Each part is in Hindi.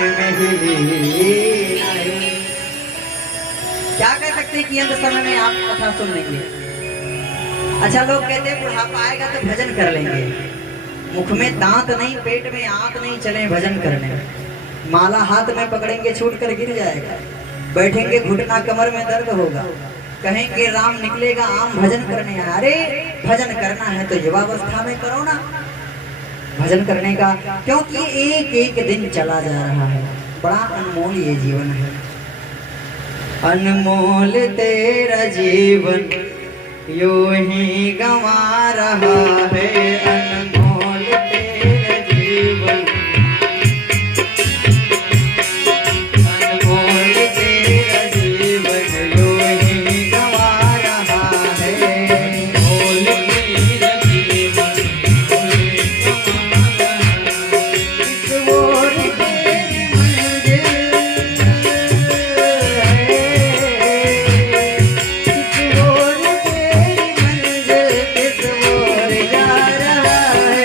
में हिली। क्या कह सकते हैं कि अंत समय में आप कथा सुन लेंगे। अच्छा, लोग कहते हैं बुढ़ापा आएगा तो भजन कर लेंगे। मुख में दांत नहीं, पेट में आंत नहीं, चले भजन करने। माला हाथ में पकड़ेंगे, छूट कर गिर जाएगा। बैठेंगे घुटना कमर में दर्द होगा। कहेंगे राम निकलेगा आम भजन करने। अरे भजन करना है तो युवावस्था में करो ना भजन करने का, क्योंकि एक एक दिन चला जा रहा है। बड़ा अनमोल ये जीवन है। अनमोल तेरा जीवन यूं ही गंवा रहा है। अनमोल तेरा जीवन, अनमोल तेरा जीवन यूं ही गंवा रहा है। अनमोल तेरा जीवन यूं ही गंवा रहा है। इस ओर तेरी मंजिल है, इस ओर तेरी मंजिल, किस ओर जा रहा है।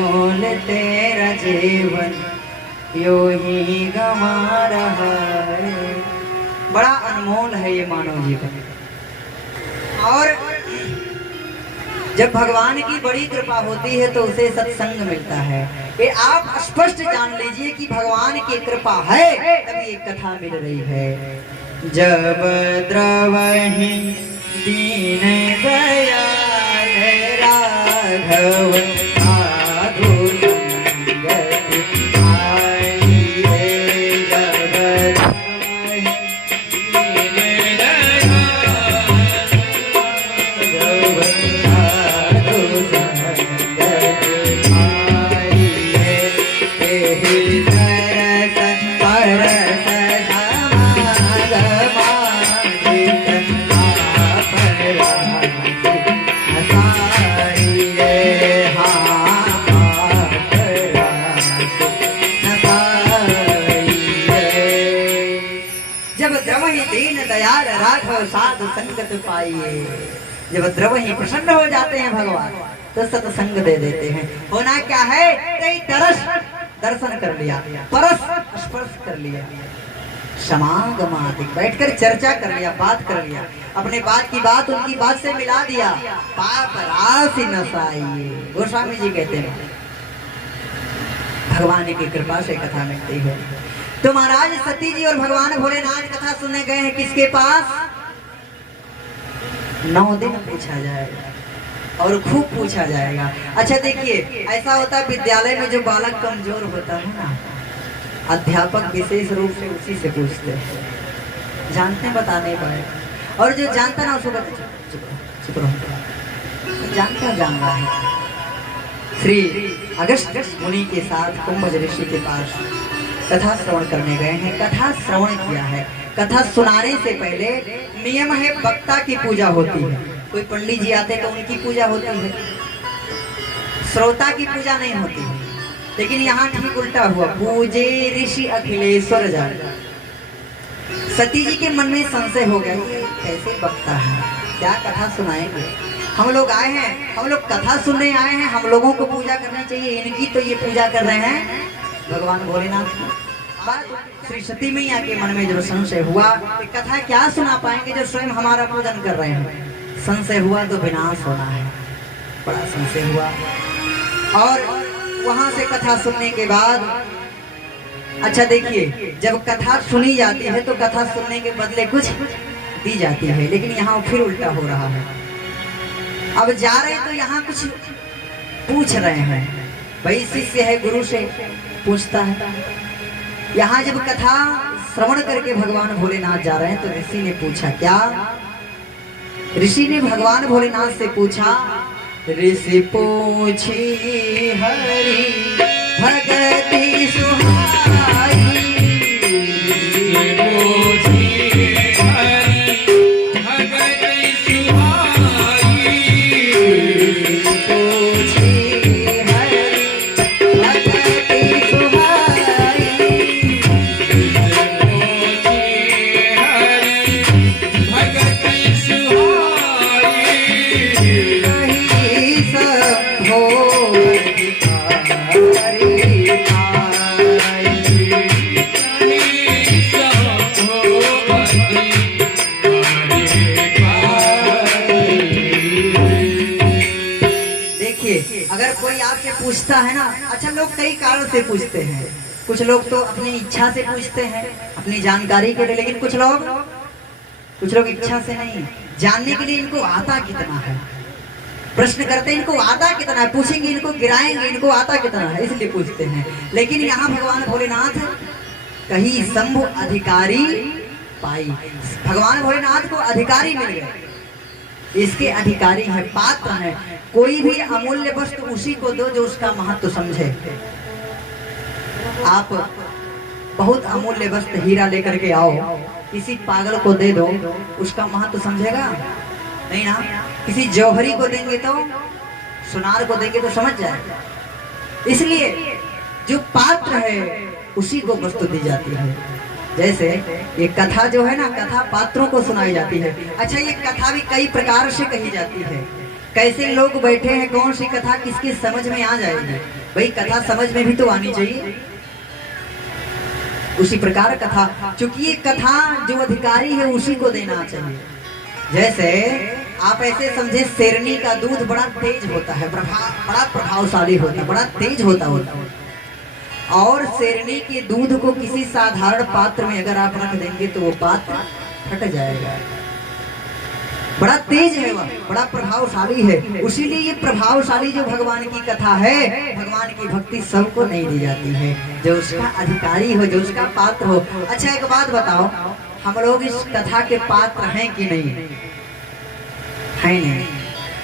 अनमोल तेरा जीवन यो ही गंवा रहा है। बड़ा अनमोल है ये मानव जीवन। और जब भगवान की बड़ी कृपा होती है तो उसे सत्संग मिलता है। ये आप स्पष्ट जान लीजिए कि भगवान की कृपा है तभी एक कथा मिल रही है। जब द्रवहि दीन दयाल राघव साधु संगति आई रे। जब द्रवहि दीन दयाल राघव साधु संगति आई रे। तेहि तरस परस दयाल राघव साधु संगत पाइए। जब द्रवहि प्रसन्न हो जाते हैं भगवान तो सत्संग दे देते हैं। होना क्या है, कई तरस दर्शन कर लिया, परस स्पर्श कर लिया, समागमादिक बैठकर चर्चा कर लिया, बात कर लिया, अपने बात की बात उनकी बात से मिला दिया। पाप राशि नसाइए, गोस्वामी जी कहते हैं। भगवान की कृपा से कथा मिलती है। तो महाराज सती जी और भगवान भोलेनाथ कथा सुनने गए हैं किसके पास? 9 दिन पूछा जाएगा और खूब पूछा जाएगा। अच्छा देखिए, ऐसा होता है विद्यालय में जो बालक कमजोर होता है ना, अध्यापक विशेष रूप से उसी से पूछते हैं। जानते हैं, बता नहीं पाए। और जो जानता ना उसको चुप रहो, जानता जान रहा है। श्री अगस्त्य मुनि के साथ कुंभज ऋषि के पास कथा श्रवण करने गए हैं। कथा श्रवण किया है। कथा सुनाने से पहले नियम है, वक्ता की पूजा होती है। कोई पंडित जी आते तो उनकी पूजा होती है, श्रोता की पूजा नहीं होती है। लेकिन यहाँ ठीक उल्टा हुआ, पूजे ऋषि अखिलेश्वर जान। सती जी के मन में संशय हो गया, ये कैसे वक्ता है, क्या कथा सुनाएंगे? हम लोग आए हैं, हम लोग कथा सुनने आए हैं, हम लोगों को पूजा करनी चाहिए, इनकी तो ये पूजा कर रहे हैं भगवान भोलेनाथ की। श्री सती मैया के मन में जो संशय हुआ कि कथा क्या सुना पाएंगे जो स्वयं हमारा पूजन कर रहे हैं। संशय हुआ तो विनाश होना है, बड़ा संशय हुआ। और वहां से कथा सुनने के बाद, अच्छा देखिए, जब कथा सुनी जाती है तो कथा सुनने के बदले कुछ दी जाती है, लेकिन यहाँ फिर उल्टा हो रहा है। अब जा रहे तो यहाँ कुछ पूछ रहे हैं, भाई शिष्य है गुरु से पूछता है। यहाँ जब कथा श्रवण करके भगवान भोलेनाथ जा रहे हैं तो ऋषि ने पूछा, क्या? ऋषि ने भगवान भोलेनाथ से पूछा, ऋषि पूछी हरि भगति सुहाई। अगर कोई आपसे पूछता है ना, अच्छा लोग कई कारण से पूछते हैं। कुछ लोग तो अपनी इच्छा से पूछते हैं, अपनी जानकारी के लिए, लेकिन कुछ लोग इच्छा से नहीं, जानने के लिए इनको आता कितना है। प्रश्न करते हैं, इनको आता कितना है, पूछेंगे, इनको गिराएंगे, इनको आता कितना है, इसलिए पूछते हैं। लेकिन यहाँ भगवान भोलेनाथ कहीं शंभु अधिकारी पाई, भगवान भोलेनाथ को अधिकारी मिल गए, इसके अधिकारी है, पात्र है। कोई भी अमूल्य वस्तु उसी को दो जो उसका महत्व समझे। आप बहुत अमूल्य वस्तु हीरा लेकर के आओ, किसी पागल को दे दो, उसका महत्व समझेगा नहीं ना। किसी जौहरी को देंगे तो, सुनार को देंगे तो समझ जाएगा। इसलिए जो पात्र है उसी को वस्तु दी जाती है। जैसे ये कथा जो है ना, कथा पात्रों को सुनाई जाती है। अच्छा, ये कथा भी कई प्रकार से कही जाती है। कैसे लोग बैठे हैं, कौन सी कथा किसकी समझ में आ जाएगी, भाई कथा समझ में भी तो आनी चाहिए। उसी प्रकार कथा, क्योंकि ये कथा जो अधिकारी है उसी को देना चाहिए। जैसे आप ऐसे समझे शेरनी का दूध बड़ा तेज होता है, बड़ा प्रभावशाली होता है, बड़ा तेज होता है। और शेरनी के दूध को किसी साधारण पात्र में अगर आप रख देंगे तो वो पात्र फट जाएगा। बड़ा तेज है वह, बड़ा प्रभावशाली है। उसीलिए ये प्रभावशाली जो भगवान की कथा है, भगवान की भक्ति सबको नहीं दी जाती है, जो उसका अधिकारी हो, जो उसका पात्र हो। अच्छा एक बात बताओ, हम लोग इस कथा के पात्र हैं कि नहीं? है नहीं,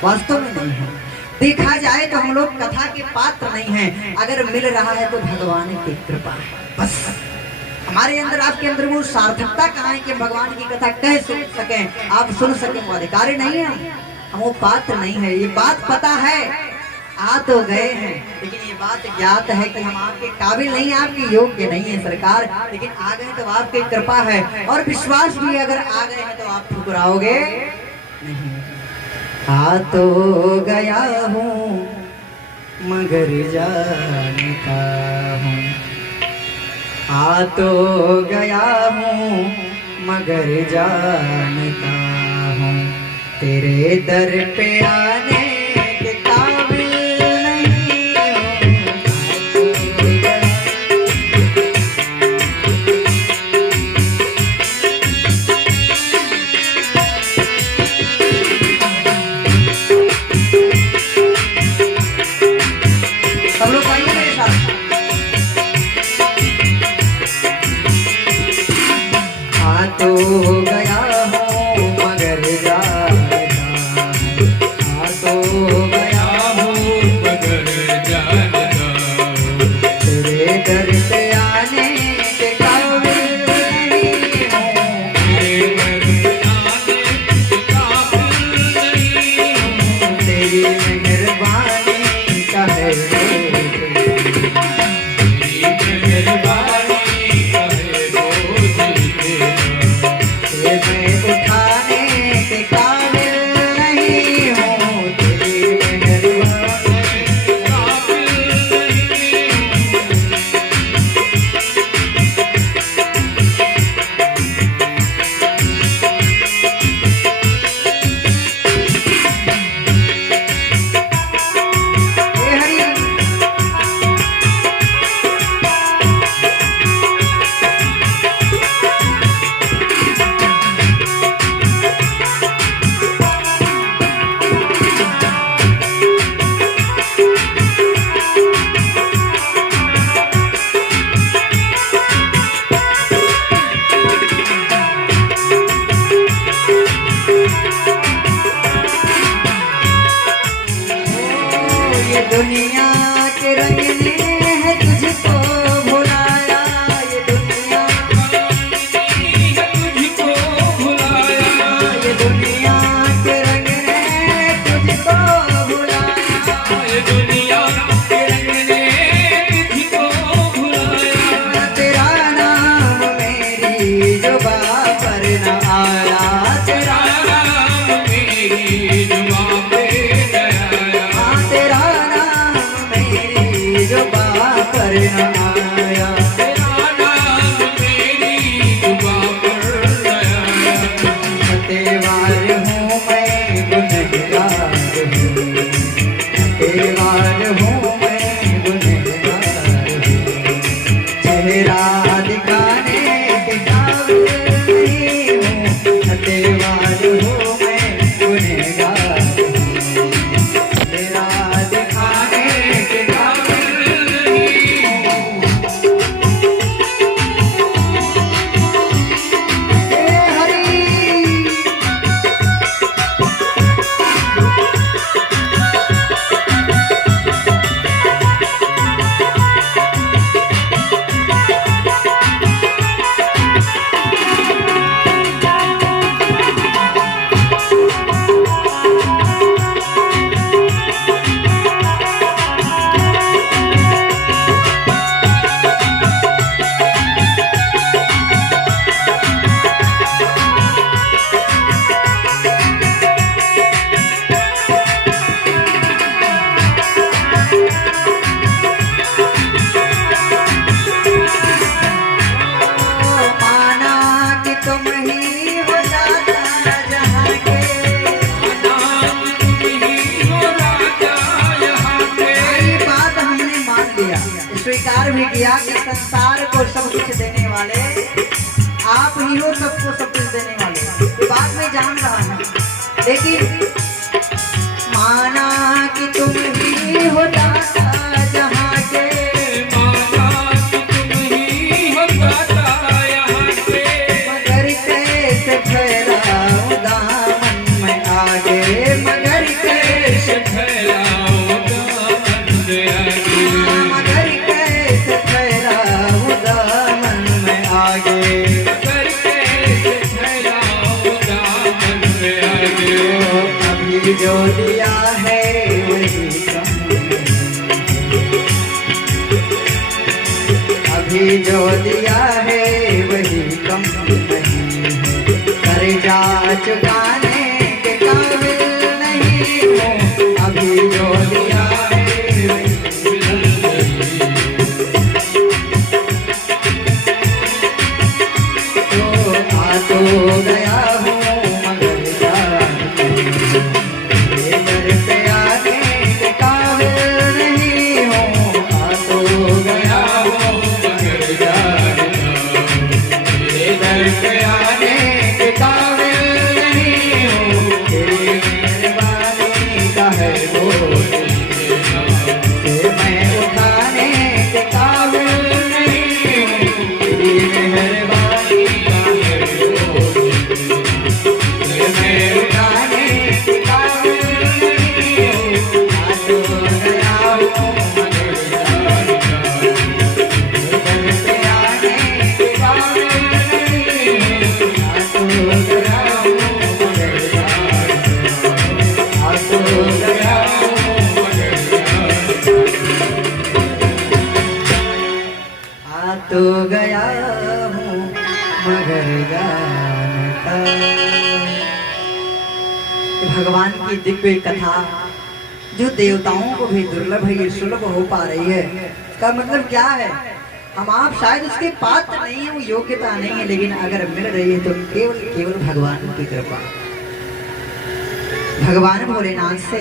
वास्तव में नहीं है। देखा जाए तो हम लोग कथा के पात्र नहीं हैं। अगर मिल रहा है तो भगवान की कृपा है, बस। हमारे अंदर, आपके अंदर वो सार्थकता कहाँ है कि भगवान की कथा कह सुन सकें, आप सुन सकें, वो अधिकारी नहीं है, हम वो पात्र नहीं है। ये बात पता है, आ तो गए हैं, लेकिन ये बात ज्ञात है कि हम आपके काबिल नहीं, आपके योग्य नहीं है सरकार, लेकिन आ गए तो आपकी कृपा है। और विश्वास भी, अगर आ गए हैं तो आप ठुकराओगे नहीं। आ तो गया हूँ मगर जानता हूँ, आ तो गया हूँ मगर जानता हूँ, तेरे दर पे आने के काबिल नहीं सब लोग आइए मेरे साथ। आ तो गया हूँ मगर जानता हूँ, आ तो गया हूँ मगर जानता हूँ, तेरे दर पे आने के काबिल नहीं हूँ, तेरे दर पे आने के काबिल नहीं हूँ, तेरी मेहरबानी का है दुनिया के रंग ने है तुझको भुलाया, ये दुनिया है तुझको भुलाया, ये दुनिया के रंग ने तुझको भुलाया, ये दुनिया के रंग ने तुझको भुलाया, तेरा नाम मेरी जुबां पर न आया, तेरा नाम मेरी जुबां पे न आया, तेरा जुबां पर न आया, तेरा नाम मेरी जुबां पर न आया। सतेवार हूँ मैं गुनहगार हूँ, सतेवार हूँ मैं गुनहगार हूँ, चेहरा दिखाने के काबिल नहीं हूँ, सतेवार हूँ मैं गुनहगार हूँ, चेहरा दिखाने के किया, स्वीकार भी किया कि संसार को सब कुछ देने वाले आप ही हो, सबको सब कुछ देने वाले। ये बात मैं जान रहा हूँ, लेकिन माना कि तुम ही हो दाता जहाँ के, माना कि तुम ही हो दाता यहाँ के, मगर कैसे फैलाऊं दामन में आगे, मगर कैसे फैलाओ दामन में आगे, मगर कैसे फैलाऊं दामन में आगे। मगर कैसे फैलाओ दामन में आगे। अभी जो दिया है वही कम, अभी जो दिया है वही कम नहीं है, कर्जा चुकाने के काबिल नहीं हूँ। अभी जो दिया है वही तो आ तो गया हूँ मगर जाने ये दर पे आने के काबिल नहीं हूँ। आ तो गया हूँ मगर जाने ये दर पे आने के काबिल नहीं हूँ। तेरी मेहरबानी का है बोझ कि मैं उठाने के काबिल नहीं हूँ। तेरी मेहरबानी का है बोझ कि मैं उठाने के काबिल नहीं हूँ। आ तो गया हूँ मगर जाने ये दर पे आने के काबिल नहीं हूँ। आ तो गया हूँ मगर जाने, आ तो गया हूँ मगर जाने, आ तो गया हूँ मगर जानता। भगवान की दिव्य कथा जो देवताओं को भी दुर्लभ है, ये सुलभ हो पा रही है। इसका मतलब क्या है? हम आप शायद उसके पात्र नहीं है, वो योग्यता नहीं है, लेकिन अगर मिल रही है तो केवल केवल भगवान की कृपा। भगवान भोलेनाथ से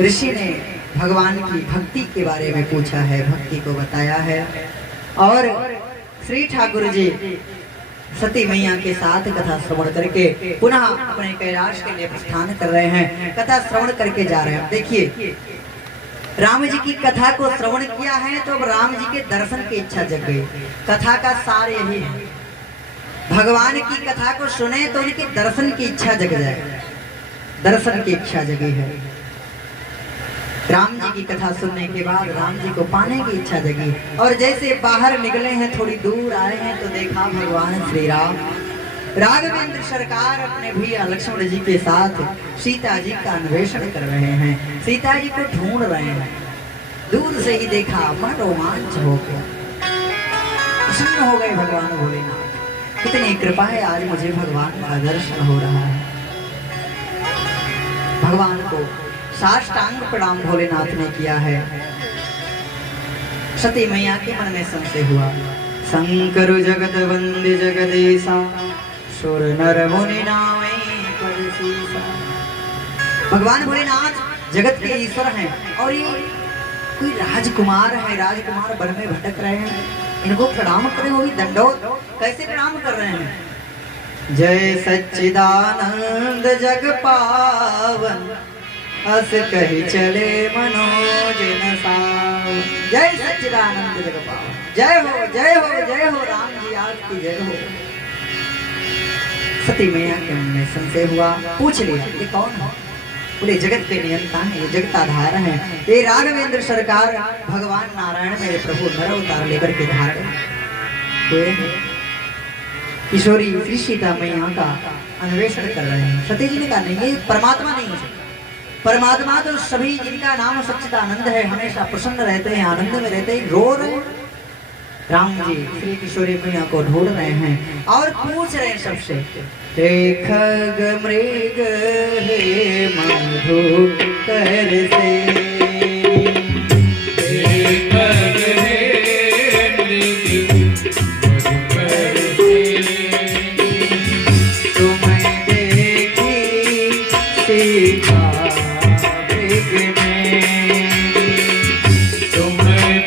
ऋषि ने भगवान की भक्ति के बारे में पूछा है, भक्ति को बताया है, और श्री ठाकुर जी सती मैया के साथ कथा श्रवण करके पुनः अपने कैलाश के लिए प्रस्थान कर रहे हैं। कथा श्रवण करके जा रहे हैं। देखिए, राम जी की कथा को श्रवण किया है तो अब राम जी के दर्शन की इच्छा जग गई। कथा का सार यही है, भगवान की कथा को सुने तो उनके दर्शन की इच्छा जग जाए। दर्शन की इच्छा जगी है। राम जी की कथा सुनने के बाद राम जी को पाने की इच्छा जगी, और जैसे बाहर निकले हैं, थोड़ी दूर आए हैं तो देखा भगवान श्री राम राघवेंद्र सरकार अपने भैया लक्ष्मण जी के साथ सीता जी का अन्वेषण कर रहे हैं, सीता जी को ढूंढ रहे हैं। दूर से ही देखा, मन रोमांच हो गया, प्रसन्न हो गए भगवान भोलेनाथ। कितनी कृपा है, आज मुझे भगवान का दर्शन हो रहा है। भगवान को साष्टांग प्रणाम भोलेनाथ ने किया है। सती मैया के मन में संशय हुआ। शंकर जगत वंदे जगदीशा, सुर नर मुनि नामै परसीसा। भगवान भोलेनाथ जगत के ईश्वर हैं, और ये कोई राजकुमार है, राजकुमार वन में भटक रहे हैं, इनको प्रणाम करे हुए दंडोत कैसे प्रणाम कर रहे हैं? जय सच्चिदानंद जग पावन, अस कही चले मनोज न सावन। जय सच्चिदानंद जग पावन, जय हो जय हो जय हो राम जी, आपकी जय हो। सती मैया के मन में संशय हुआ, पूछ लिया ये कौन है? बोले जगत के नियंता है, ये जगत आधार है, ये राघवेंद्र सरकार भगवान नारायण मेरे प्रभु नर अवतार लेकर के धारण हुए हैं। किशोरी श्री सीता मैया का अन्वेषण कर रहे हैं। सती जी ने कहा नहीं, ये परमात्मा नहीं है। परमात्मा तो सभी जिनका नाम सच्चिदानंद है, हमेशा प्रसन्न रहते हैं, आनंद में रहते हैं, रो रहे हैं। राम जी श्री किशोरी मैया को ढूंढ रहे हैं और पूछ रहे हैं सबसे, हे खग मृग हे मधुकर से, हे खग हे मृग मधुकर से, तुम्हें देखी सीता मृग में, तुम्हें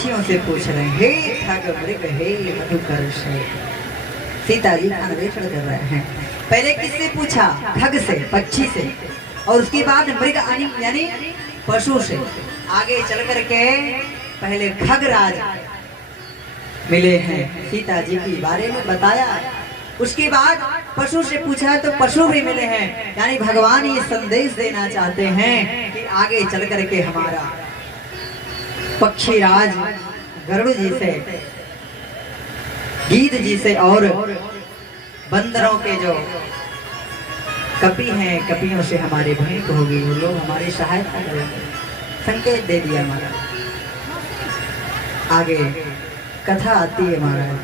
पक्षियों से पूछ रहे हैं, हे खग मृग हे मधुकर्ष। सीता जी अन्वेषण कर रहे हैं। पहले किससे पूछा? खग से, पक्षी से, और उसके बाद मृग यानी पशु से। आगे चल करके पहले खगराज मिले हैं, सीता जी के बारे में बताया। उसके बाद पशु से पूछा तो पशु भी मिले हैं, यानी भगवान ये संदेश देना चाहते हैं कि आगे चल करके हमारा पक्षीराज गरुड़ जी से, गीध जी से और बंदरों के जो कपि हैं, कपियों से हमारी भेंट होगी, वो लोग हमारी सहायता करेंगे। संकेत दे दिया हमारा। आगे कथा आती है महाराज।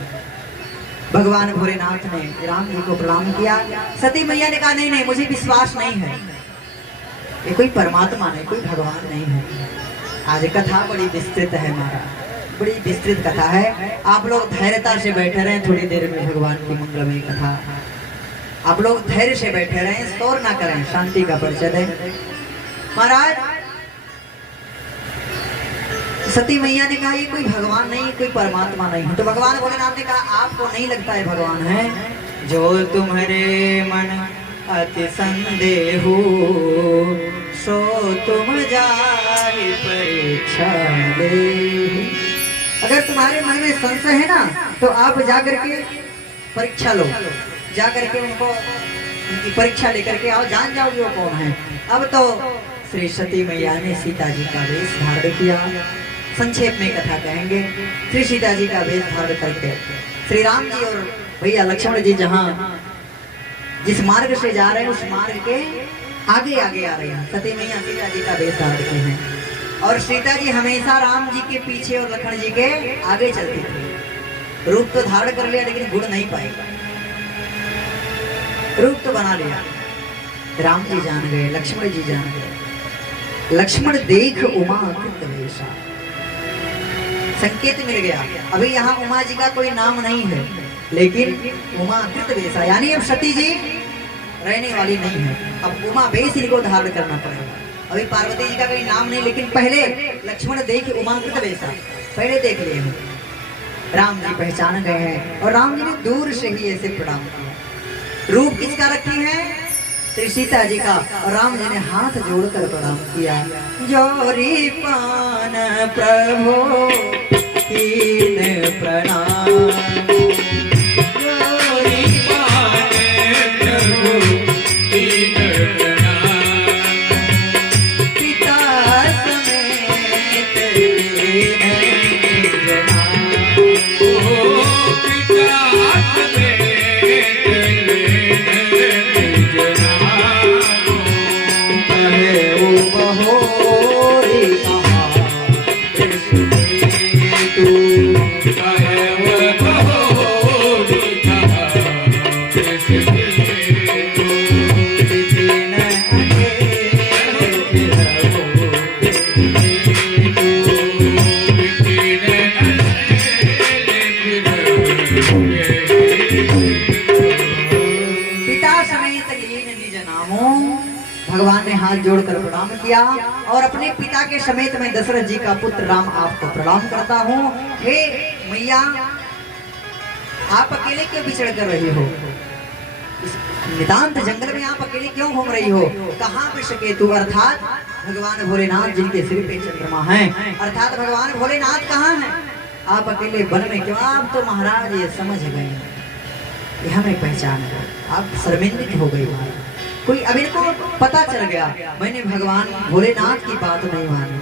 भगवान भोलेनाथ ने राम जी को प्रणाम किया। सती मैया ने कहा नहीं नहीं, मुझे विश्वास नहीं है, ये कोई परमात्मा नहीं, कोई भगवान नहीं है। आज कथा बड़ी विस्तृत है महाराज, बड़ी विस्तृत कथा है। आप लोग धैर्यता से बैठे रहे, थोड़ी देर में भगवान की मंगलमयी कथा। आप लोग धैर्य से बैठे रहे, शोर ना करें, शांति का परिचय दें। महाराज सती मैया ने कहा ये कोई भगवान नहीं, कोई परमात्मा नहीं है। तो भगवान भोलेनाथ ने कहा आपको नहीं लगता है भगवान है? जो तुम्हारे मन अति संदेह सो तुम जाहि परीक्षा ले। अगर तुम्हारे मन में संशय है ना, तो आप जाकर के परीक्षा लो, जाकर के उनकी परीक्षा लेकर के आओ, जान जाओगे वो कौन है। अब तो श्री सती मैया ने सीता जी का वेश धारण किया। संक्षेप में कथा कहेंगे। श्री सीता जी का वेश धारण करके श्री राम जी और भैया लक्ष्मण जी जहाँ जिस मार्ग से जा रहे हैं उस मार्ग के आगे आगे आ रहे हैं। सती मैया सीता जी का वेश धारण किए हैं और सीता जी हमेशा राम जी के पीछे और लक्ष्मण जी के आगे चलती थी। रूप तो धारण कर लिया लेकिन गुण नहीं पाएगा। रूप तो बना लिया, राम जी जान गए, लक्ष्मण जी जान गए। लक्ष्मण देख उमा कृत वेशा, संकेत मिल गया। अभी यहाँ उमा जी का कोई नाम नहीं है, लेकिन उमा कृत वेशा यानी अब सती जी रहने वाली नहीं है, अब उमा वेश इनको धारण करना पड़ेगा। अभी पार्वती जी का कोई नाम नहीं, लेकिन पहले लक्ष्मण देख उमा कृत वेशा पहले देख लिए हैं। राम जी पहचान गए हैं और राम जी ने दूर से ही ऐसे प्रणाम किया। रूप किसका रखी है? श्री सीता जी का। और राम जी ने हाथ जोड़कर प्रणाम किया। जोरी पान प्रभु कीन प्रणाम, जोरी पान प्रभु कीन प्रणाम, पिता समेत लीन जनाम, ओ पिता समेत भगवान ने हाथ जोड़कर प्रणाम किया और अपने पिता के समेत मैं दशरथ जी का पुत्र राम आपको प्रणाम करता हूँ। हे मैया, आप अकेले क्यों विचरण कर रही हो? इस नितांत जंगल में आप अकेले क्यों घूम रही हो? कहाँ पे सकेतु अर्थात भगवान भोलेनाथ जिनके सिर पे चंद्रमा है, अर्थात भगवान भोलेनाथ कहाँ हैं? आप अकेले वन में क्यों? आप तो महाराज ये समझ गए, ये हमें पहचान गए, आप शर्मिंदित हो गई। कोई अब इनको पता चल गया मैंने भगवान भोलेनाथ की बात नहीं मानी।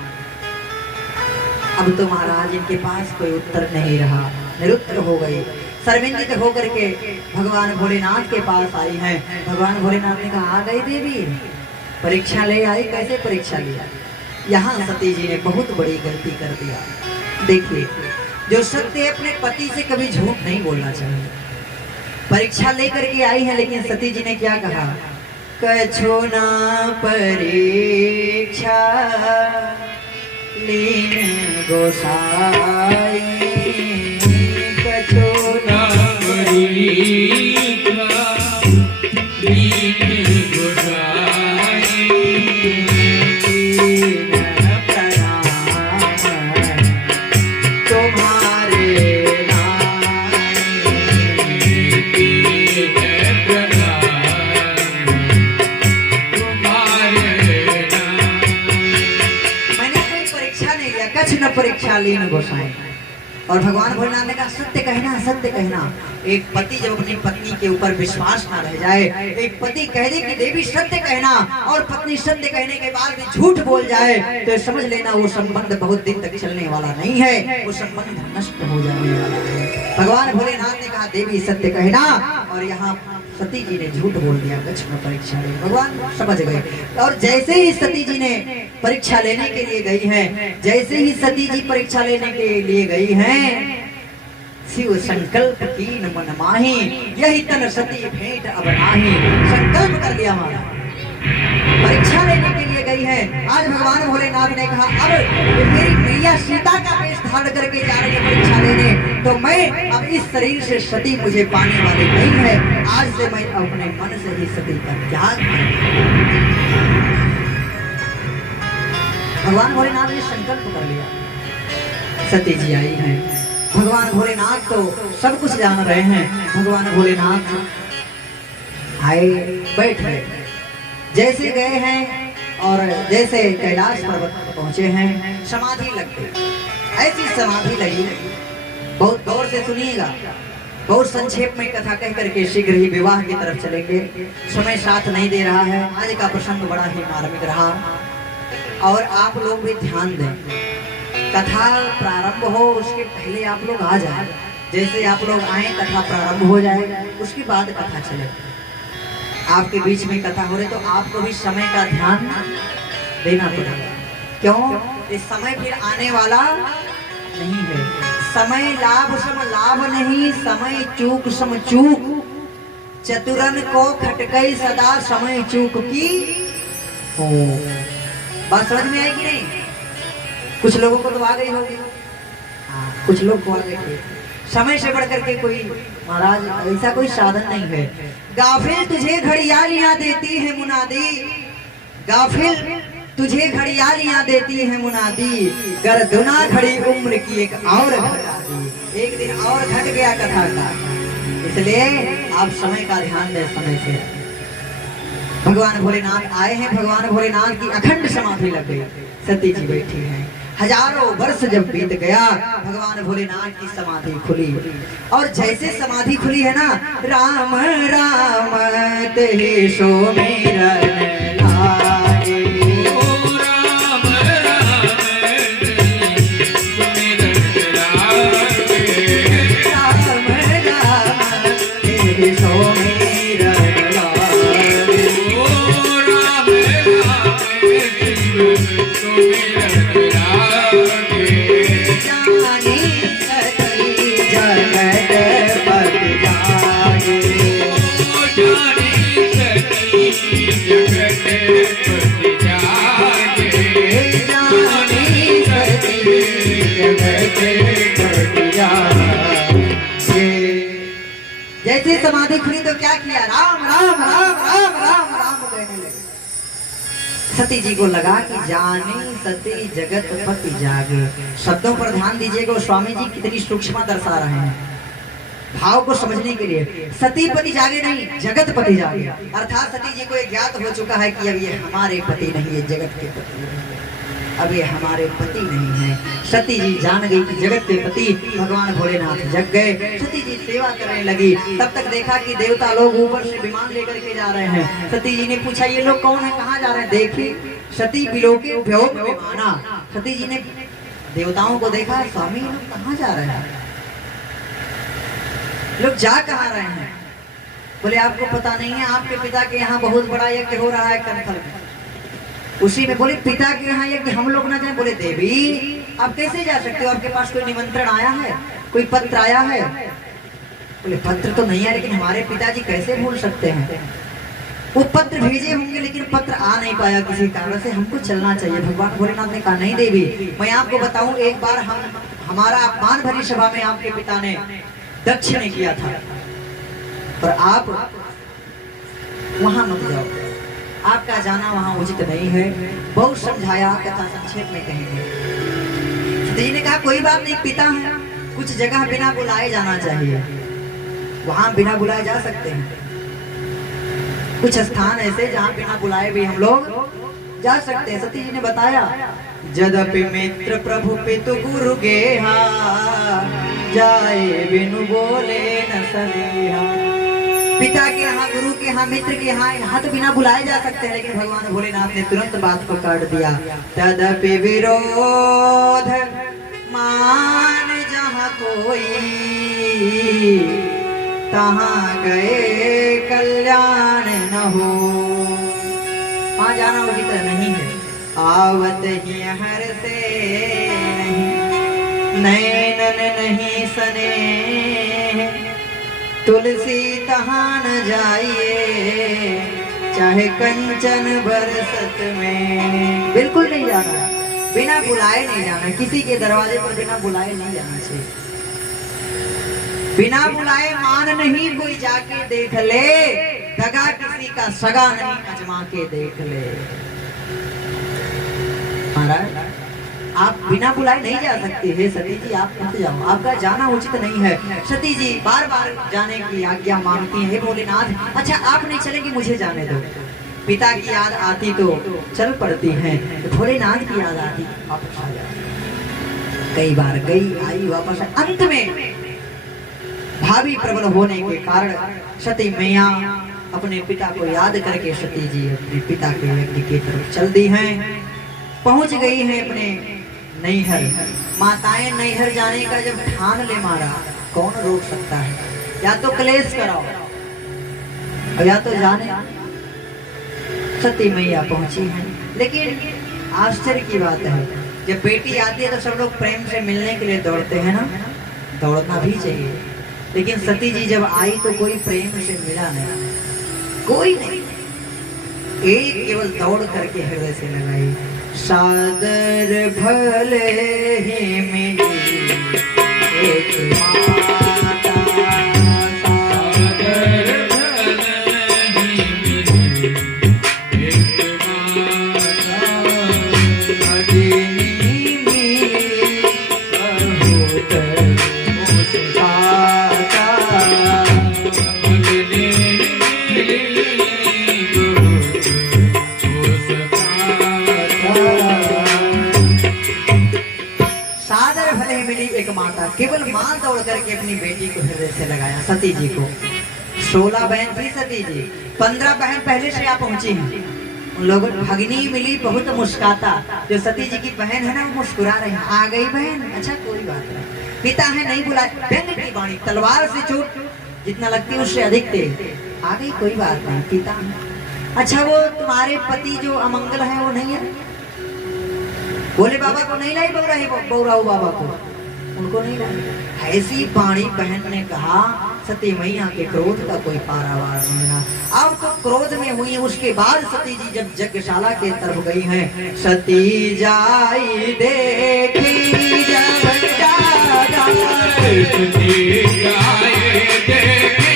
अब तो महाराज इनके पास कोई उत्तर नहीं रहा, निरुत्तर हो गई। शर्मिंदित होकर के भगवान भोलेनाथ के पास आई हैं। भगवान भोलेनाथ ने कहा आ गई देवी, परीक्षा ले आई। कैसे परीक्षा लिया? यहाँ सती जी ने बहुत बड़ी गलती कर दिया। देखिए, जो सत्य है अपने पति से कभी झूठ नहीं बोलना चाहिए। परीक्षा लेकर के आई है, लेकिन सती जी ने क्या कहा? कछु ना परीक्षा लीन गोसाई, कछु ना परीक्षा लीन गोसाई, कीन प्रणाम लीन गोसाई। और भगवान भोलेनाथ ने कहा सत्य कहना, सत्य कहना। एक पति जब अपनी पत्नी के ऊपर विश्वास ना रह जाए, एक पति कह दे कि देवी सत्य कहना और पत्नी सत्य कहने के बाद भी झूठ बोल जाए, तो समझ लेना वो संबंध बहुत दिन तक चलने वाला नहीं है, वो संबंध नष्ट हो जाने वाला है। भगवान भोलेनाथ ने कहा देवी सत्य कहना, और यहाँ सती जी ने झूठ बोल दिया लक्ष्मण परीक्षा ले। भगवान समझ गए। और जैसे ही सती जी ने परीक्षा लेने के लिए गई हैं, जैसे ही सती जी परीक्षा लेने के लिए गई हैं, शिव संकल्प कीन मन माही, यही तन सती भेंट अब नाही। संकल्प कर लिया हमारा, परीक्षा लेने के लिए गई है। आज भगवान भोलेनाथ ने कहा अब मेरी मैया सीता का वेश धारण करके जा रही है परीक्षा लेने, तो मैं अब इस शरीर से सती मुझे पाने वाली नहीं है। आज से मैं अपने मन से ही सती का त्याग करूंगा। भगवान भोलेनाथ ने संकल्प कर लिया। सती जी आई हैं। भगवान भोलेनाथ तो सब कुछ जान रहे हैं। भगवान भोलेनाथ आए, बैठ गए। जैसे गए हैं और जैसे कैलाश पर्वत पर पहुंचे हैं, समाधि लग गई। ऐसी समाधि लगी, बहुत गौर से सुनिएगा, बहुत संक्षेप में कथा कह करके शीघ्र ही विवाह की तरफ चलेंगे। समय साथ नहीं दे रहा है। आज का प्रसंग बड़ा ही मार्मिक रहा, और आप लोग भी ध्यान दें। कथा प्रारंभ हो उसके पहले आप लोग आ जाए। जैसे आप लोग आए कथा प्रारंभ हो जाए, उसके बाद कथा चले। आपके बीच में कथा हो रही तो आपको भी समय का ध्यान देना पड़ेगा। क्यों? इस समय फिर आने वाला नहीं है। समय लाभ सम लाभ नहीं, समय चूक सम चूक। चतुरन को खटकई सदा समय चूक की हो। बात समझ में आई कि नहीं? कुछ लोगों को तो आ गई होगी, कुछ लोग को आ गई। समय से बढ़ करके कोई महाराज ऐसा कोई साधन नहीं है। गाफिल तुझे घड़ियालियां देती है मुनादी, गाफिल तुझे घड़ियालियां देती है मुनादी, गर्दुना खड़ी उम्र की एक और घटा दी। एक दिन और घट गया कथा का, इसलिए आप समय का ध्यान दें। समय से भगवान भोलेनाथ आए हैं। भगवान भोलेनाथ की अखंड समाधि लग गई। सती जी बैठी हैं। हजारों वर्ष जब बीत गया, भगवान भोलेनाथ की समाधि खुली। और जैसे समाधि खुली है ना, राम राम तेहि सुमिरन लागे, ओ राम राम तेहि सुमिरन लागे, राम राम तेहि सुमिरन लागे, ओ राम राम तेहि सुमिरन लागे। जानी सती जगतपति जागे, ओ जानी सती जगतपति जागे, जानी सती जगतपति जागे। जैसे समाधि खुली तो क्या किया? राम राम राम राम राम राम कहने लगे। सती जी को लगा कि जानी सती जगतपति जागे। शब्दों पर ध्यान दीजिएगा, स्वामी जी कितनी सूक्ष्म दर्शा रहे हैं भाव को समझने के लिए। सती पति जागे नहीं, जगतपति जागे। अर्थात सती जी को एक ज्ञात हो चुका है कि अब ये हमारे पति नहीं है, जगत के पति है, अब ये हमारे पति नहीं है। सती जी जान गई कि जगत के पति भगवान भोलेनाथ जग गए। सती जी सेवा करने लगी। तब तक देखा कि देवता लोग ऊपर से विमान लेकर के जा रहे हैं। सती जी ने पूछा ये लोग कौन है, कहाँ जा रहे हैं? देखिए सती बिलोके भ्योग विमाना। सती जी ने देवताओं को देखा, स्वामी लोग कहाँ जा रहे हैं, लोग जा कहाँ रहे हैं? बोले आपको पता नहीं है, आपके पिता के यहाँ बहुत बड़ा यज्ञ हो रहा है कनखल में, उसी में। बोले पिता के यहाँ यज्ञ हम लोग ना जाए? बोले देवी आप कैसे जा सकते हो, आपके पास कोई निमंत्रण आया है, कोई पत्र आया है? बोले पत्र तो नहीं है, लेकिन हमारे पिताजी कैसे भूल सकते हैं, वो पत्र भेजे होंगे लेकिन पत्र आ नहीं पाया किसी कारण से, हमको चलना चाहिए। भगवान भोलेनाथ ने कहा नहीं देवी, मैं आपको बताऊं, एक बार हमारा अपमान भरी सभा में आपके पिता ने दक्ष ने किया था, और आप वहां मत जाओ, आपका जाना वहां उचित नहीं है। बहुत समझाया, कथा संक्षेप में कहेंगे। सती जी ने कहा कोई बात नहीं, पिता है, कुछ जगह बिना बुलाए जाना चाहिए, वहां बिना बुलाए जा सकते हैं। कुछ स्थान ऐसे जहां बिना बुलाए भी हम लोग जा सकते हैं। सती जी ने बताया जदपि मित्र प्रभु पितु गुरु गेहा, जाए बिनु बोले न सनेहा। पिता के यहाँ, गुरु के यहाँ, मित्र के यहाँ तो बिना बुलाए जा सकते हैं, लेकिन भगवान भोलेनाथ ने तुरंत बात को काट दिया। तदपि विरोध मान जहाँ कोई, तहाँ गए कल्याण न हो। वहाँ जाना उचित नहीं है, आवत ही हर से नहीं, नैनन नहीं सने, तुलसी तहाँ न जाइए, चाहे कंचन बरसत में। बिल्कुल नहीं जाना, बिना बुलाए नहीं जाना, किसी के दरवाजे पर बिना बुलाए नहीं जाना चाहिए। बिना बुलाए मान नहीं कोई जाके देख ले, दगा किसी का सगा नहीं अजमा के देख ले। महाराज आप बिना बुलाए नहीं जा सकते। हे सती जी आप मत जाओ, आपका जाना उचित नहीं है। सती जी बार बार जाने की आज्ञा मांगती हैं। हे भोलेनाथ अच्छा आप नहीं चलेंगे, मुझे जाने दो। पिता की याद आती तो चल पड़ती है, भोलेनाथ की याद आती वापस आ जाती। कई बार गई आई वापस, अंत में भावी प्रबल होने के कारण सती मैया अपने पिता को याद करके सती जी अपने पिता के यज्ञ की तरफ चल दी हैं। पहुंच गई हैं अपने नैहर। माताएं नैहर जाने का जब ठान ले मारा, कौन रोक सकता है? या तो क्लेश कराओ और या तो जाने। सती मैया पहुंची हैं, लेकिन आश्चर्य की बात है जब बेटी आती है तो सब लोग प्रेम से मिलने के लिए दौड़ते हैं ना, दौड़ना भी चाहिए। लेकिन सती जी जब आई तो कोई प्रेम से मिला नहीं, कोई नहीं। एक केवल दौड़ करके हृदय से लगाई, सादर भले ही मिली एक माता, सादर भले ही मिली एक माता, अजनी मिली बहुत मुस्काता, अजनी मिली एक माता। केवल मां दौड़ करके अपनी बेटी को हृदय से लगाया सती जी को। 16 बहन थी सती जी, 15 बहन पहले से आ पहुंची हैं। उन लोगों भगनी मिली बहुत मुस्काता। जो सती जी की बहन है ना वो मुस्कुरा रही है, आ गई बहन, अच्छा कोई बात नहीं। पिता है नहीं बुलाया, व्यंग की वाणी, तलवार से चोट जितना लगती है उससे अधिक तेज, आ गई कोई बात नहीं। पिता अच्छा वो तुम्हारे पति जो अमंगल है वो नहीं है? बोले बाबा को नहीं लाई, बौराहू बाबा को उनको नहीं लाई। ऐसी बाणी बहन ने कहा, सती मैया के क्रोध का कोई पारावार नहीं रहा। अब तो क्रोध में हुई। उसके बाद सती जी जब यज्ञशाला के तरफ गई हैं, सती जाई देखी जब जागा, सती जाई देखी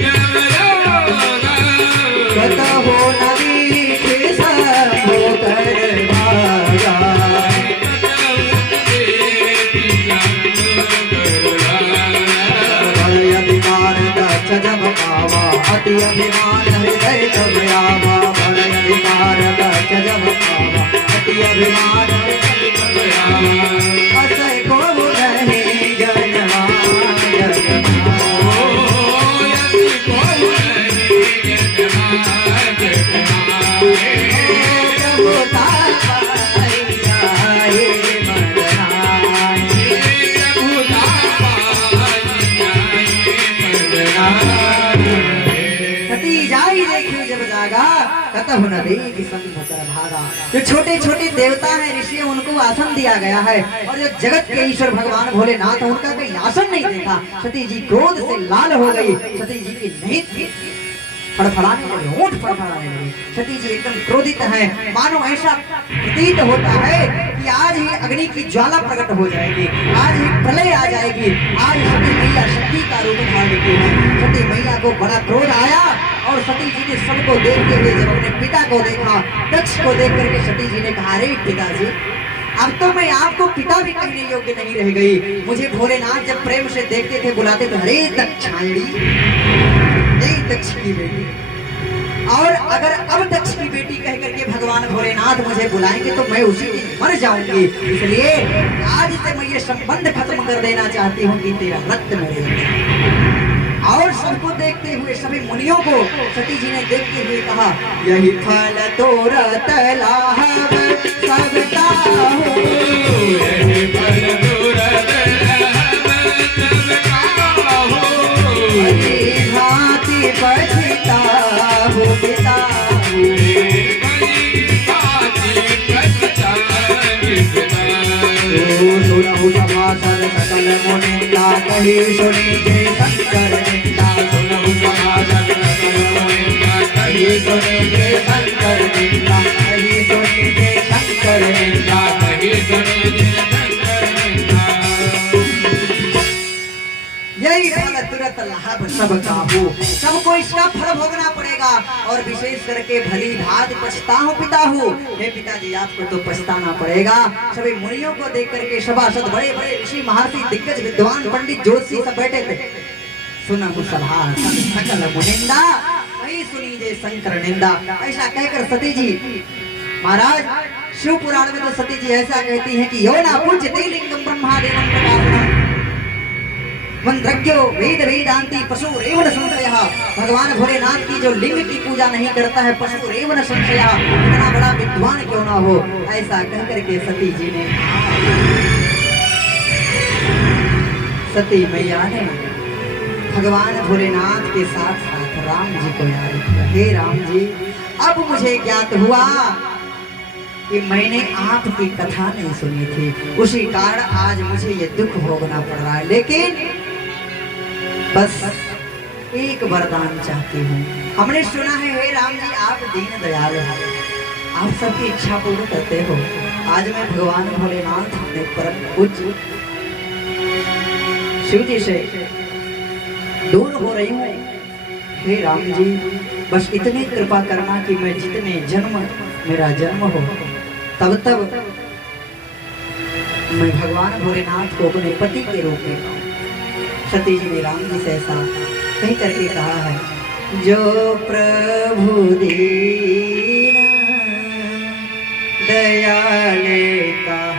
जब जागा, कतहु न दिखे सब कर भागा, जब पावा अति अभिमान हृदय तब आवा, बड़े अधिकार दक्ष जब पावा अति अभिमान हृदय तब आवा, असै को नहीं जनवा जगमा, यति को नहीं जनवा जगमा, प्रभु तापा आए मदनाए, प्रभु तापा सती जाई देखी जब जागा, कतहु न देखी संग कर भागा। जो छोटे छोटे देवता हैं ऋषि, उनको आसन दिया गया है, और जो जगत के ईश्वर भगवान भोलेनाथ उनका कोई आसन नहीं देखा। सती जी क्रोध से लाल हो गई। सती जी की नेत्र फड़फड़ाने लगे, होंठ फड़फड़ाने लगे। सती जी एकदम क्रोधित हैं, मानो ऐसा प्रतीत होता है कि आज ही अग्नि की ज्वाला प्रकट हो जाएगी, आज ही प्रलय आ जाएगी। आज सती मैया शक्ति का रूप धारण की है। सती मैया को बड़ा क्रोध आया और सती जी ने सबको देखते हुए जब अपने पिता को देखा, दक्ष को देख करके सती जी ने कहा, अरे पिताजी अब तो मैं आपको पिता भी कहने योग्य नहीं रह गई। मुझे भोलेनाथ जब प्रेम से देखते थे बुलाते थे, अरे दक्षायणी, दक्ष की बेटी। और अगर अब दक्ष की बेटी कह करके भगवान भगवान भोलेनाथ मुझे बुलाएंगे तो मैं उसी दिन मर जाऊंगी, इसलिए आज से मैं ये संबंध खत्म कर देना चाहती हूँ कि तेरा रक्त मेरे अंदर। और सबको देखते हुए, सभी मुनियों को सती जी ने देखते हुए कहा, यही फल तोरा तलाहब सबका हो, यही फल तोरा तलाहब सबका हो, भली भांति पछताहु पिताहु, सुनहु सभासद सकल मुनिंदा, कही सुनी जय शंकर निंदा, सुनहु सभासद सकल मुनिंदा, कही सुनी जय शंकर निंदा, कही सुनी जय शंकर निंदा, कही सुनी जय शंकर निंदा। यही फल तुरंत लाभ सबका हो, सबको इसका फल भोगना पड़ेगा। और विशेष करके भली भात पछताहु पिताहु, हे पिताजी आपको तो पछताना पड़ेगा। सभी मुनियों को देख करके सभासद, बड़े बड़े ऋषि महर्षि दिग्गज विद्वान पंडित ज्योतिषी सब बैठे थे। सुनहु सभासद सकल मुनिंदा, कही सुनी जय शंकर निंदा, ऐसा कहकर सती जी महाराज शिव पुराण में तो सती जी ऐसा कहती हैं कि यो ना पूज्यते लिंगम ब्रह्मादेवं प्रकाशनम् मंत्रज्ञो वेद वेदांति पशु रेवन संशयः। भगवान भोलेनाथ की जो लिंग की पूजा नहीं करता है, पशु रेवन संशयः, इतना बड़ा विद्वान क्यों ना हो। ऐसा कहकर के सती जी ने, सती मैया ने भगवान भोलेनाथ के साथ साथ राम जी को याद किया। हे राम जी, अब मुझे ज्ञात हुआ कि मैंने आपकी कथा नहीं सुनी थी, उसी कारण आज मुझे ये दुख भोगना पड़ रहा है। लेकिन बस एक वरदान चाहती हूँ। हमने सुना है हे राम जी आप दीन दयालु हैं, आप सबकी इच्छा पूर्ण करते हो। आज मैं भगवान भोलेनाथ अपने परम पूज्य शिव जी से दूर हो रही हूँ। हे राम जी, बस इतनी कृपा करना कि मैं जितने जन्म मेरा जन्म हो, तब मैं भगवान भोलेनाथ को अपने पति के रूप में पाऊं। सती जी ने राम जी से ऐसा कहीं करके कहा है, जो प्रभु दीन दयाले कहा,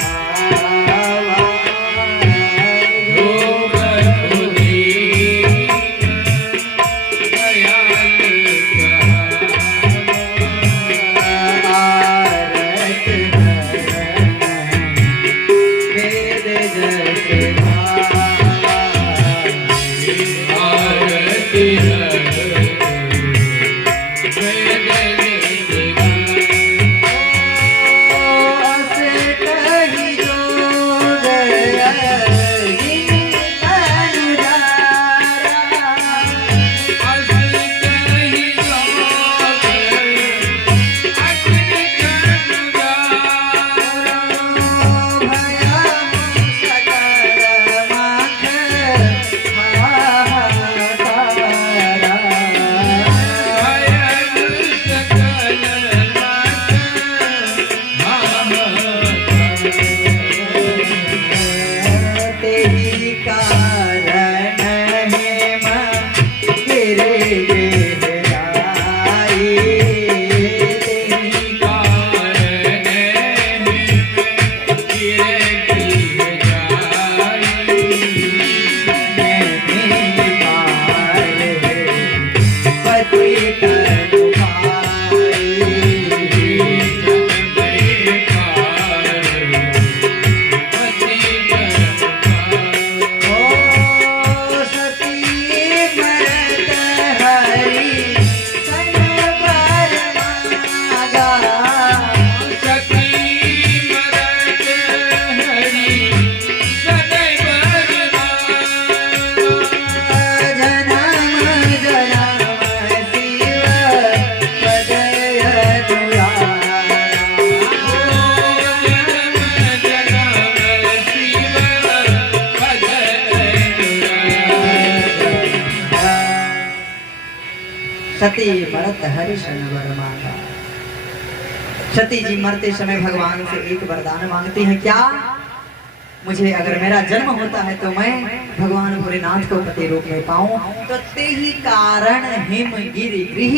सती मरत हरिशन वर मांगा। सती जी मरते समय भगवान से एक वरदान मांगती हैं, क्या मुझे अगर मेरा जन्म होता है तो मैं भगवान भोलेनाथ को पति रूप में पाऊं, तो ते ही कारण हिम गिरि गृह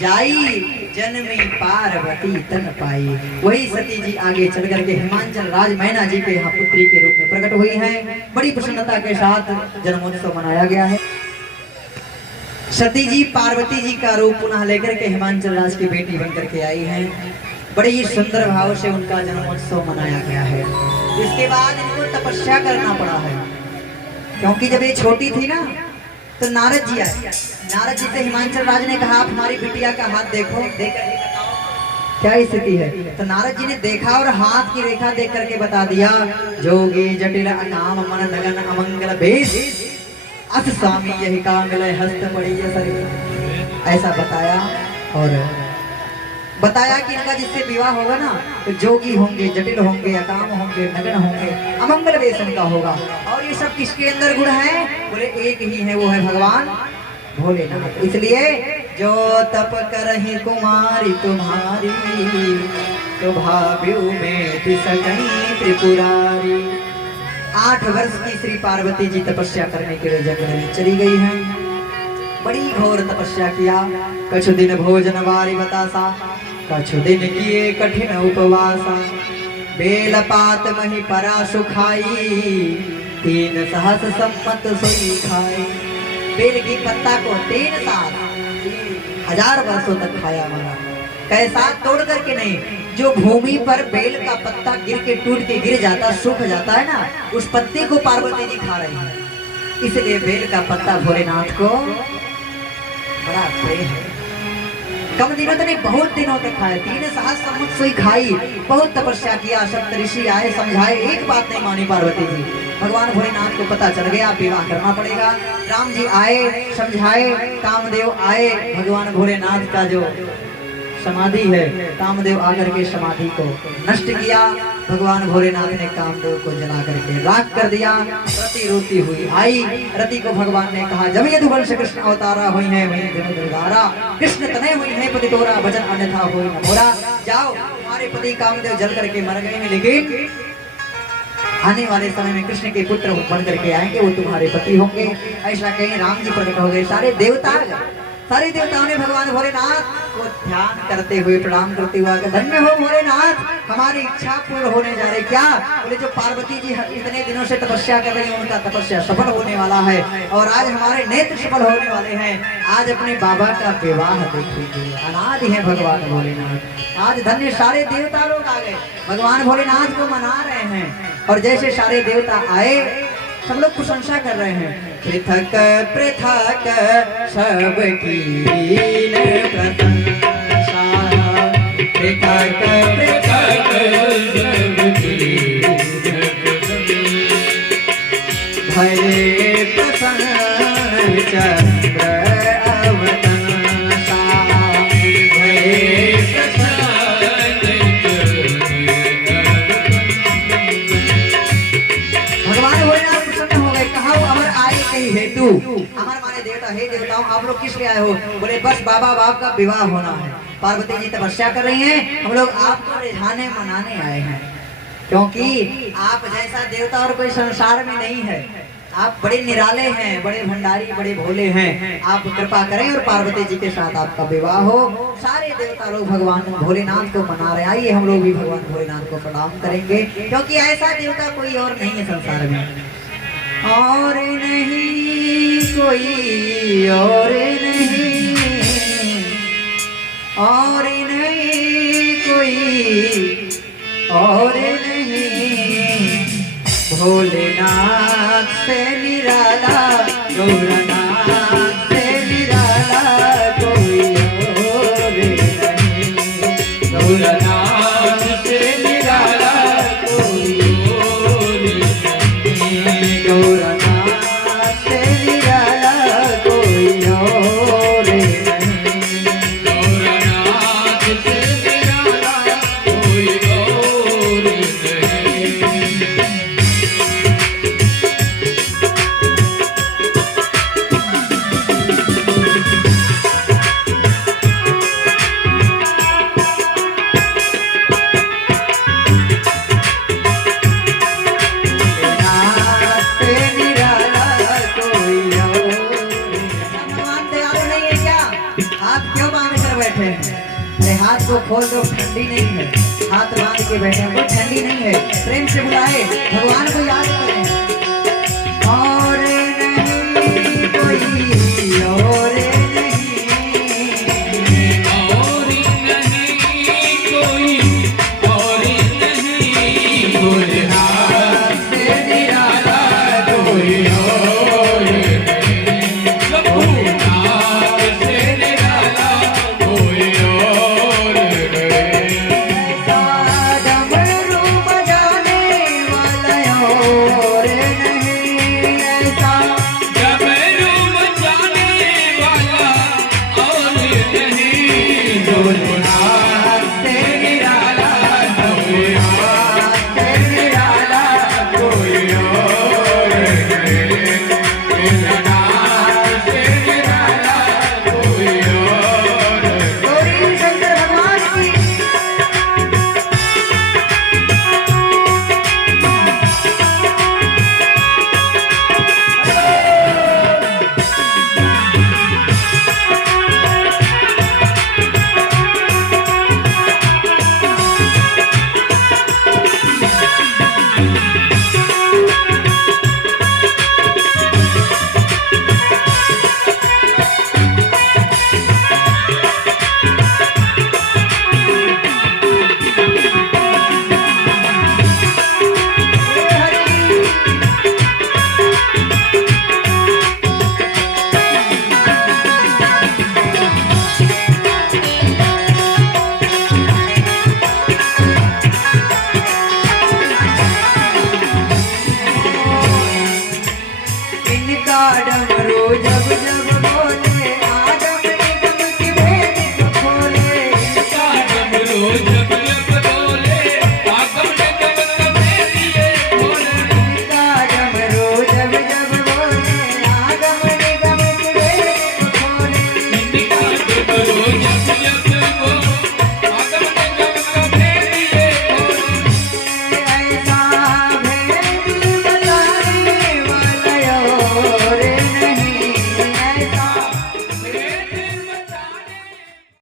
जाई जन्मी पार्वती तन पाई। वही सती जी आगे चल करके हिमांचल राज मैना जी के यहाँ पुत्री के रूप में प्रकट हुई हैं। बड़ी प्रसन्नता के साथ जन्मोत्सव मनाया गया है। सती जी पार्वती जी का रूप पुनः लेकर के हिमांचल राज की बेटी बनकर के आई हैं। बड़े ही सुंदर भाव से उनका जन्मोत्सव मनाया गया है। इसके बाद इनको तपस्या करना पड़ा है, क्योंकि जब ये छोटी थी ना तो नारद जी आए। नारद जी से हिमांचल राज ने कहा, आप हमारी बिटिया का हाथ देखो, देख करके बताओ क्या स्थिति है। तो नारद जी ने देखा और हाथ की रेखा देख करके बता दिया, जोगी जटिल अनाम मन नगन अमंगल बेश अस स्वामी यही कांगल हस्त पड़ी शरीर, ऐसा बताया। और बताया कि इनका जिससे विवाह होगा ना तो जोगी होंगे, जटिल होंगे, अकाम होंगे, नगन होंगे, अमंगल वेश उनका होगा। और ये सब किसके अंदर गुण है? बोले एक ही है, वो है भगवान भोलेनाथ। इसलिए जो तप करहि कुमारी तुम्हारी, तो भाव्यू में तिसकनी त्रिपुरारी। 8 वर्ष की श्री पार्वती जी तपस्या करने के लिए जंगल में चली गई हैं। बड़ी घोर तपस्या किया। कछु दिन भोजन वारी बतासा, कछु दिन किए कठिन उपवासा। बेल पात मही परा सुखाई, 3 सहस सम्मत सोई खाई। बेल की पत्ता को 3 साल 1000 वर्षों तक खाया मारा। कैसा? तोड़ करके नहीं, जो भूमि पर बेल का पत्ता गिर के टूट के गिर जाता, सूख जाता है ना, उस पत्ते को पार्वती जी खा रही है। इसलिए बेल का पत्ता भोलेनाथ को बड़ा प्रेम है। कम दिनों तक नहीं, बहुत दिनों तक खाए। 3 सहस सम्मत सोई खाई। बहुत तपस्या किया, सप्तऋषि आए, समझाए, एक बात नहीं मानी पार्वती जी। भगवान भोलेनाथ को पता चल गया विवाह करना पड़ेगा। राम जी आए, समझाए, कामदेव आए। भगवान भोलेनाथ का जो समाधि है, कामदेव आकर के समाधि को नष्ट किया। भगवान भोलेनाथ ने कामदेव को जला करके राख कर दिया। रति रोती हुई आई। रति को भगवान ने कहा, जब यदुवंश कृष्ण अवतारा हुई है वही जनुद्वारा, कृष्ण तनय हुई है पति तोरा, भजन अन्यथा होई न मोरा। जाओ, तुम्हारे पति कामदेव जल करके मर गए हैं, लेकिन आने वाले समय में कृष्ण के पुत्र बन करके आएंगे, वो तुम्हारे पति होंगे। ऐसा कहीं राम जी प्रकट हो गए। सारे देवताओं ने भगवान भोलेनाथ को ध्यान करते हुए प्रणाम करते हुए, धन्य हो भोलेनाथ, हमारी इच्छा पूर्ण होने जा रही। क्या? बोले जो पार्वती जी इतने दिनों से तपस्या कर रही हैं, उनका तपस्या सफल होने वाला है। और आज हमारे नेत्र सफल होने वाले हैं। आज अपने बाबा का विवाह देखिए, अनादि है भगवान भोलेनाथ। आज धन्य सारे देवता लोग आ गए, भगवान भोलेनाथ को मना रहे हैं। और जैसे सारे देवता आए, सब लोग प्रशंसा कर रहे हैं। पृथक पृथक सबकी प्रशंसा, पृथक पृथक भये प्रसन्न चंद्र अवतंसा, भये हेतु। अमर माने देवता, हे देवताओं आप लोग किस लिए आए हो? बोले बस बाबा बाप का विवाह होना है। पार्वती जी तपस्या कर रही हैं, हम लोग आपको रिझाने मनाने आए हैं, क्योंकि आप जैसा देवता और कोई संसार में नहीं है। आप बड़े निराले हैं, बड़े भंडारी, बड़े भोले हैं। आप कृपा करें और पार्वती जी के साथ आपका विवाह हो। सारे देवता लोग भगवान भोलेनाथ को मना रहे। आइए हम लोग भी भगवान भोलेनाथ को प्रणाम करेंगे, क्योंकि ऐसा देवता कोई और नहीं है संसार में। और नहीं कोई और नहीं, और नहीं कोई और नहीं, भोलेनाथ से निराला, गौरनाथ से निराला कोई और नहीं, गौरनाथ से निराला कोई और नहीं, गौरनाथ से निराला कोई और नहीं, गौरनाथ से निराला कोई और नहीं। अरे हाथ को खोल दो, ठंडी नहीं है, हाथ बांध के बैठे, कोई ठंडी नहीं है। प्रेम से बुलाए, भगवान को याद करें।